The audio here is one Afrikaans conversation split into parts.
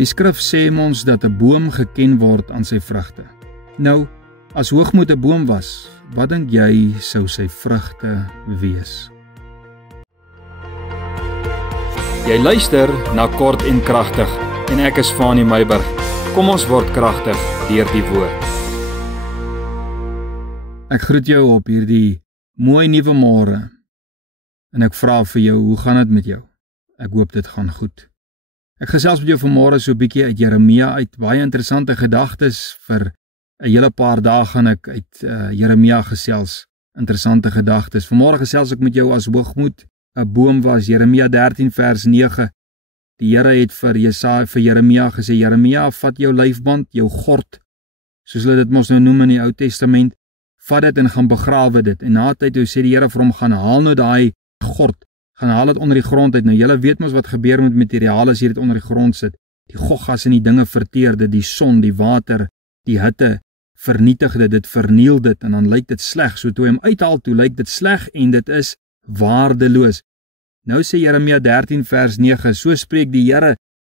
Die skrif sê ons dat 'n boom geken word aan sy vrugte. Nou, as hoogmoed 'n boom was, wat dink jy sou sy vrugte wees? Jy luister na Kort en Kragtig en ek is Fanie Meiburg. Kom ons word kragtig deur die woord. Ek groet jou op hierdie mooi nuwe môre en ek vra vir jou, hoe gaan dit met jou? Ek hoop dit gaan goed. Ek gesels met jou vanmôre so 'n bietjie uit Jeremia uit, baie interessante gedagtes. Vir 'n hele paar dae gaan ek uit Jeremia gesels, interessante gedagtes. Vanmôre gesels ek met jou as hoogmoed 'n boom was, Jeremia 13 vers 9. Die Here het vir Jeremia gesê, Jeremia, vat jou lyfband, jou gord, soos hulle dit mos nou noem in die Ou Testament, vat dit en gaan begrawe dit. En na 'n tyd toe sê die Here vir hom, gaan haal nou daai gord, gaan haal dit onder die grond uit. Nou julle weet mos wat gebeur met materiale as jy dit onder die grond sit. Die goggas en die dinge verteer dit, die son, die water, die hitte vernietig dit verniel dit en dan lyk dit sleg. So toe hy hom uithaal, toe lyk dit sleg en dit is waardeloos. Nou sê Jeremia 13 vers 9, so spreek die Here,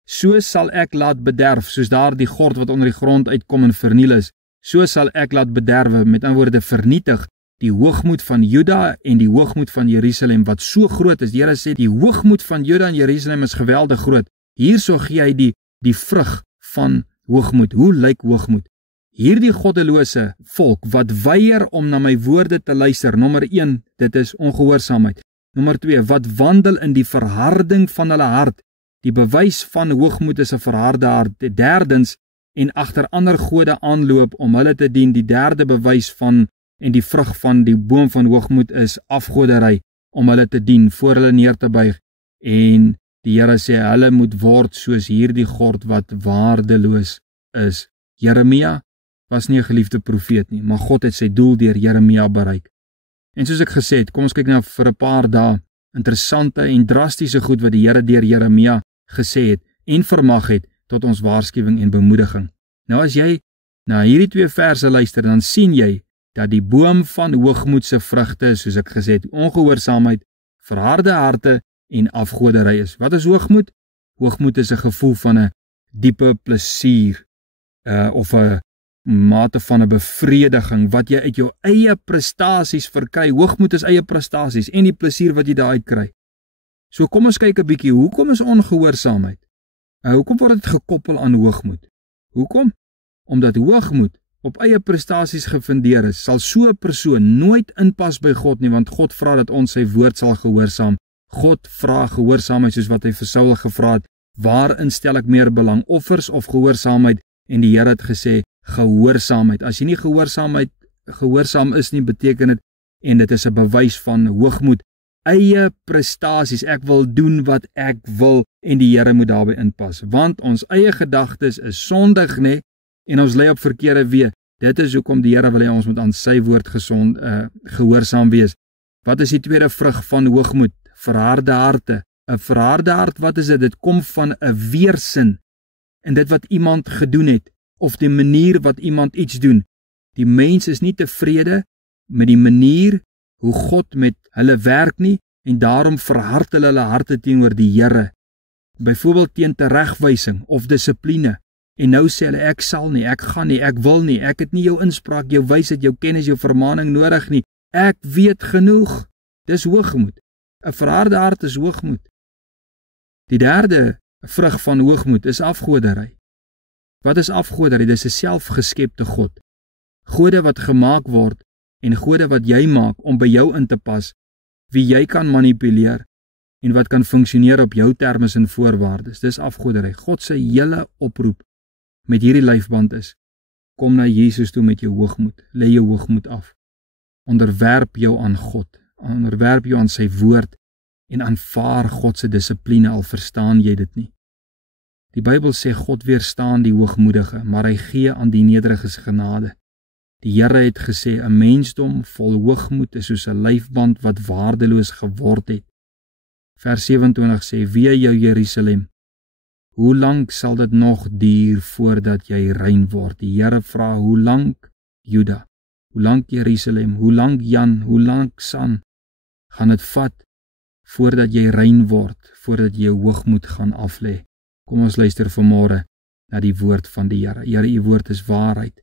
so sal ek laat bederf, soos daar die gord wat onder die grond uitkom en verniel is, so sal ek laat bederwe, met ander woorde vernietig, die hoogmoed van Juda en die hoogmoed van Jerusalem, wat so groot is. Die Here sê, die hoogmoed van Juda en Jerusalem is geweldig groot. Hierso gee hy die vrug van hoogmoed. Hoe lyk hoogmoed? Hierdie goddelose volk wat weier om na my woorde te luister, nommer 1, dit is ongehoorsaamheid. Nommer 2, wat wandel in die verharding van hulle hart. Die bewys van hoogmoed is 'n verharde hart. Derdens, en agter ander gode aanloop om hulle te dien. Die derde bewys van en die vrug van die boom van hoogmoed is afgoderry, om hulle te dien, voor hulle neer te buig. En die Here sê, hulle moet word soos hierdie gord wat waardeloos is. Jeremia was nie 'n geliefde profeet nie, maar God het sy doel deur Jeremia bereik. En soos ek gesê het, kom ons kyk nou vir 'n paar dae interessante en drastiese goed wat die Here deur Jeremia gesê het en vermag het tot ons waarskuwing en bemoediging. Nou as jy na hierdie 2 verse luister, dan sien jy dat die boom van hoogmoed se vrugte, soos ek gesê het, ongehoorsaamheid, verharde harte en afgoderry is. Wat is hoogmoed? Hoogmoed is 'n gevoel van 'n diepe plesier of 'n mate van 'n bevrediging wat jy uit jou eie prestasies verkry. Hoogmoed is eie prestasies en die plesier wat jy daaruit kry. So kom ons kyk 'n bietjie, hoekom is ongehoorsaamheid? Hoekom word dit gekoppel aan hoogmoed? Hoekom? Omdat hoogmoed op eie prestasies gefundeer is, sal so 'n persoon nooit inpas by God nie, want God vra dat ons sy woord sal gehoorsaam. God vra gehoorsaamheid soos wat hy vir Saul gevra het, waarin stel ek meer belang, offers of gehoorsaamheid? En die Here het gesê, gehoorsaamheid. As jy nie gehoorsaam is nie, beteken dit, en dit is 'n bewys van hoogmoed, eie prestasies, ek wil doen wat ek wil, en die Here moet daarby inpas, want ons eie gedagtes is sondig, nê, en ons lê op verkeerde weë. Dit is hoekom die Here wil hê ons moet aan sy woord gehoorsaam wees. Wat is die tweede vrug van hoogmoed? Verharde harte. 'n Verharde hart, wat is dit? Dit kom van 'n weersin in dit wat iemand gedoen het, of die manier wat iemand iets doen. Die mens is nie tevrede met die manier hoe God met hulle werk nie, en daarom verhard hulle harte teenoor die Here. Byvoorbeeld teen teregwysing of dissipline. En nou sê hulle, ek sal nie, ek gaan nie, ek wil nie, ek het nie jou inspraak, jou wysheid, jou kennis, jou vermaaning nodig nie. Ek weet genoeg. Dis hoogmoed. 'n Verharde hart is hoogmoed. Die derde vrug van hoogmoed is afgoderry. Wat is afgoderry? Dis 'n selfgeskepte God. Gode wat gemaak word en gode wat jy maak om by jou in te pas, wie jy kan manipuleer en wat kan funksioneer op jou terme en voorwaardes. Dis afgoderry. God se hele oproep met hierdie lyfband is, kom na Jesus toe met jou hoogmoed, lê jou hoogmoed af. Onderwerp jou aan God, onderwerp jou aan sy woord en aanvaar God se dissipline, al verstaan jy dit nie. Die Bybel sê God weerstaan die hoogmoedige, maar hy gee aan die nederiges genade. Die Here het gesê, 'n mensdom vol hoogmoed is soos 'n lyfband wat waardeloos geword het. Vers 27 sê, wee jou Jerusalem, hoe lank sal dit nog duur voordat jy rein word? Die Here vra, hoe lank Juda, hoe lank Jerusalem, hoe lank Jan, hoe lank San, gaan dit vat voordat jy rein word, voordat jy jou hoogmoed gaan aflê? Kom ons luister vanmôre na die woord van die Here. Here, u woord is waarheid.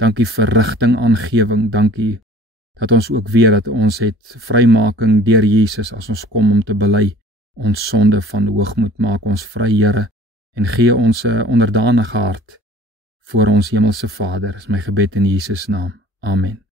Dankie vir rigting, aangewing, dankie dat ons ook weet dat ons het vrymaking deur Jesus as ons kom om te bely ons sonde van hoogmoed. Maak ons vry, Here, en gee ons 'n onderdanige hart voor ons hemelse Vader. Is my gebed in Jesus naam. Amen.